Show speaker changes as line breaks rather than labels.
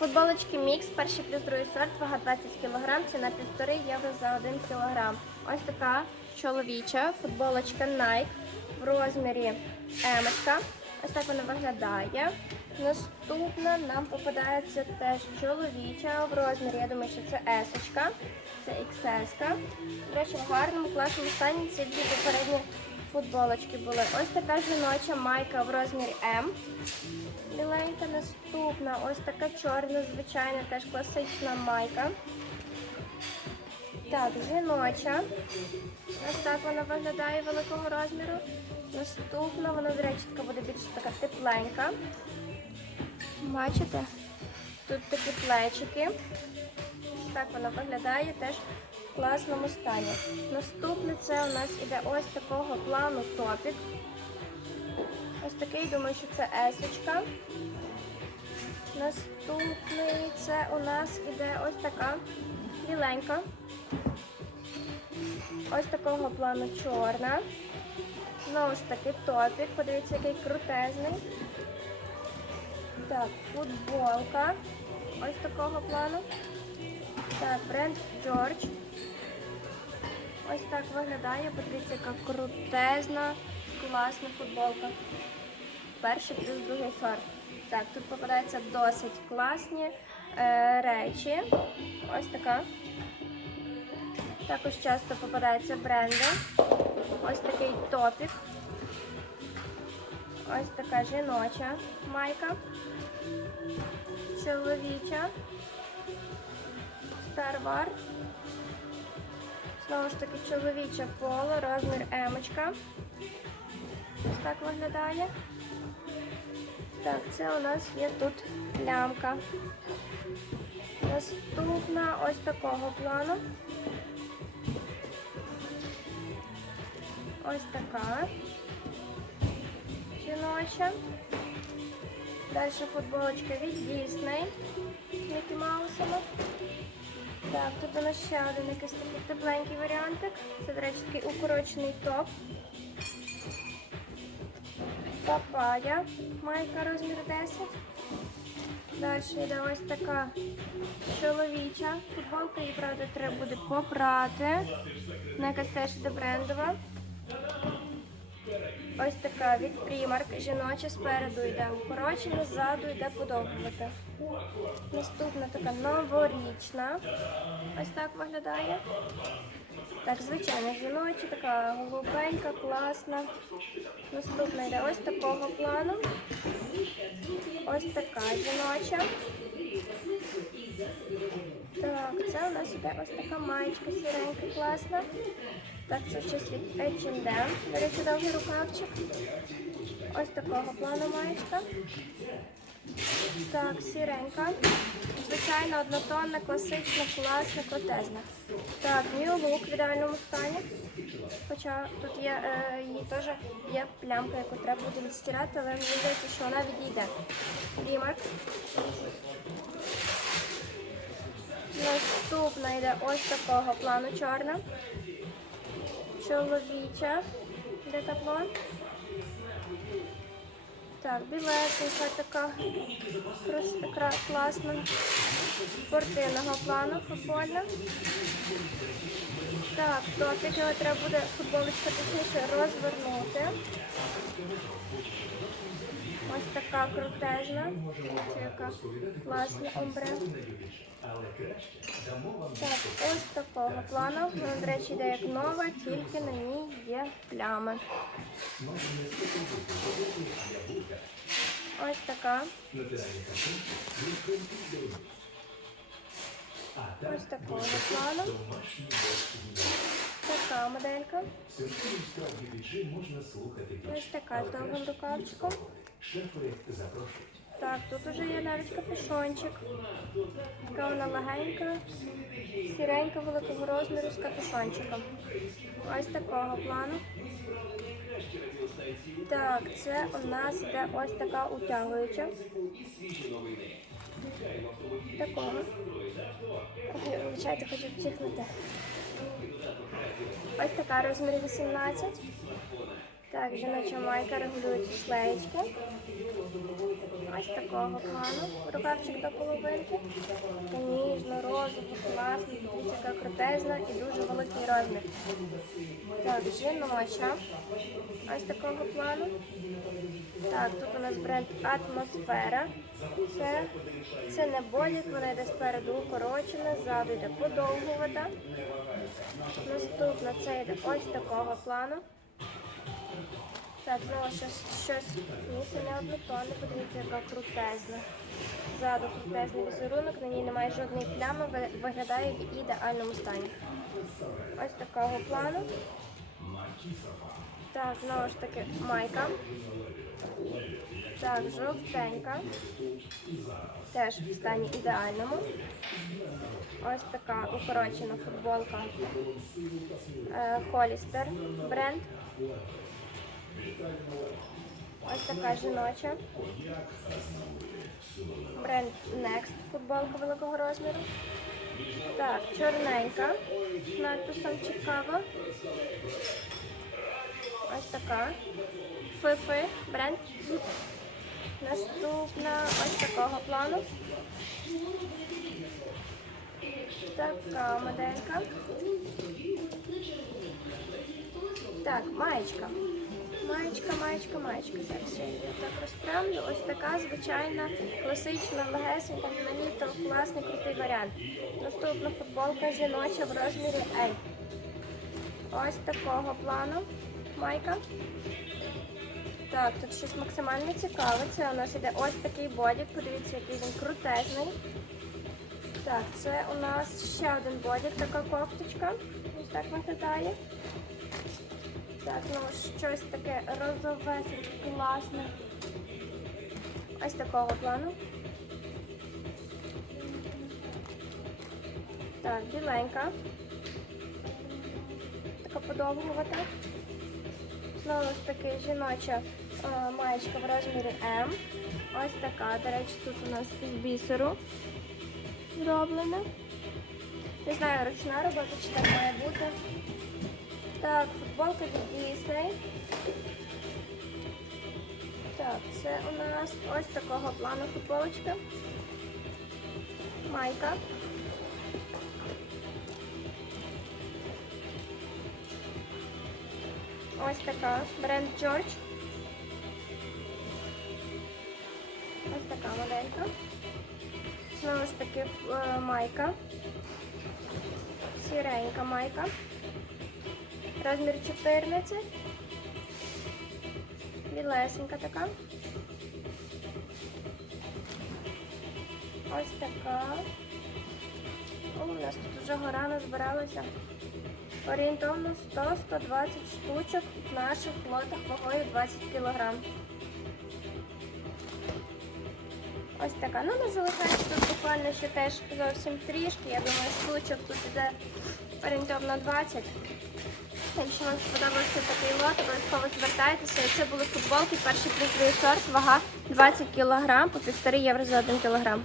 Футболочки мікс, перший плюс другий сорт, вага 20 кг, ціна 1,5 євро за 1 кг. Ось така чоловіча футболочка Nike в розмірі М. Ось так вона виглядає. Наступна нам попадається теж чоловіча в розмірі, я думаю, що це S, це XS. До речі, в гарному класному стані ці дві попередні футболочки були. Ось така жіноча майка в розмірі М. Біленька наступна, ось така чорна, звичайна, теж класична майка. Так, жіноча. Ось так вона виглядає великого розміру. Наступна, вона, до речі, така буде більш така тепленька. Бачите? Тут такі плечики. Ось так вона виглядає теж в класному стані. Наступне це у нас іде ось такого плану топік. Ось такий, думаю, що це есочка. Наступний це у нас іде ось така біленька. Ось такого плану чорна. Знову ж таки топік. Подивіться, який крутезний. Так, футболка. Ось такого плану. Так, бренд George. Ось так виглядає. Подивіться, яка крутезна, класна футболка. Перший плюс другий сорт. Так, тут попадаються досить класні е, речі. Ось така. Також часто попадаються бренди. Ось такий топік. Ось така жіноча майка. Чоловіча. Старвар. Знову ж таки, чоловіча поло, розмір емочка. Ось так виглядає. Так, це у нас є тут плямка. Наступна ось такого плану. Ось така жіноча. Далі футболочка від Disney. Мікі Маусами. Так, тут у нас ще один якийсь такий тепленький варіантик. Це, до речі, такий укорочений топ. Папая, майка розмір 10. Далі йде ось така чоловіча футболка, її, правда, треба буде попрати. Вона якась теж йде брендова. Ось така від примарк. жіноча спереду йде укорочена, ззаду йде подобувати. Наступна така новорічна. Ось так виглядає. Так, звичайно, жіноча, така голубенька, класна. Наступна йде ось такого плану. Ось така жіноча. Так, це у нас іде ось така маєчка сіренька, класна. Так, це щось від H&M. До речі, довгий рукавчик. Ось такого плану маєчка. Так, сіренька. Звичайно, однотонна, класична, класна, протезна. Так, New Look в ідеальному стані. Хоча тут є, е, її теж є плямка, яку треба буде відстирати, але мені здається, що вона відійде. Primark. Наступна йде ось такого плану чорна. Чоловіча декатлон. Так, білесенька така просто класна. Спортивного плану футбольна. Так, топік його треба буде футболочка точніше розвернути. Ось така крутезна. Дивіться, яка класна омбре. Так, ось такого плану. Вона, до речі, йде як нова, тільки на ній є плями. Ось така. Ось такого плану. Така моделька. Ось така з довгим рукавчиком.
Шефи запрошують.
Так, тут уже є навіть капюшончик. Така вона легенька, сіренька великого розміру з капюшончиком. Ось такого плану. Так, це у нас іде ось така утягуюча. Такого. Вибачайте, хочу втихнути. Ось така розмір 18. Так, жіноча майка регулюється шлеєчки. Ось такого плану. Рукавчик до половинки. Така ніжно, розова, класна, дивіться, яка крутезна і дуже великий розмір. Так, жіноча. Ось такого плану. Так, тут у нас бренд Атмосфера. Це, це не болік, вона йде спереду укорочена, ззаду йде подовгувата. Наступна це йде ось такого плану. Знову щось, щось ні, це не однотонне, подивіться, яка крутезна. Ззаду крутезний візерунок, на ній немає жодної плями, виглядає в ідеальному стані. Ось такого плану. Так, знову ж таки, майка. Так, жовтенька. Теж в стані ідеальному. Ось така укорочена футболка. Е, Холістер бренд. Ось така жіноча. Бренд Next футболка великого розміру. Так, чорненька з надписом Чикаго. Ось така. Фифи бренд. Наступна ось такого плану. Така моделька. Так, маєчка. Маєчка, маєчка, маєчка. Зараз я так розправлю. Ось така звичайна, класична, легесенька, на літо, класний, крутий варіант. Наступна футболка жіноча в розмірі L. Ось такого плану. Майка. Так, тут щось максимально цікаве. Це у нас іде ось такий бодік. Подивіться, який він крутезний. Так, це у нас ще один бодік, така кофточка. Ось так виглядає. Так, ну щось таке розове, класне. Ось такого плану. Так, біленька. Така подовгувата. Знову ж таки жіноча е, маєчка в розмірі М. Ось така. До речі, тут у нас із бісеру зроблена. Не знаю, ручна робота чи так має бути. Так, футболка від Disney. Так, це у нас ось такого плану футболочка. Майка. Ось така. Бренд George. Ось така моделька. Знову ж таки е, майка. Сіренька майка. Розмір 14. Білесенька така. Ось така. О, у нас тут вже гора назбиралася. Орієнтовно 100-120 штучок в наших лотах вагою 20 кг. Ось така. Ну, не залишається тут буквально ще теж зовсім трішки. Я думаю, штучок тут іде орієнтовно 20. Якщо вам сподобався такий лот, обов'язково звертайтеся. Це були футболки, перший призовий сорт, вага 20 кг по 1,5 євро за 1 кг.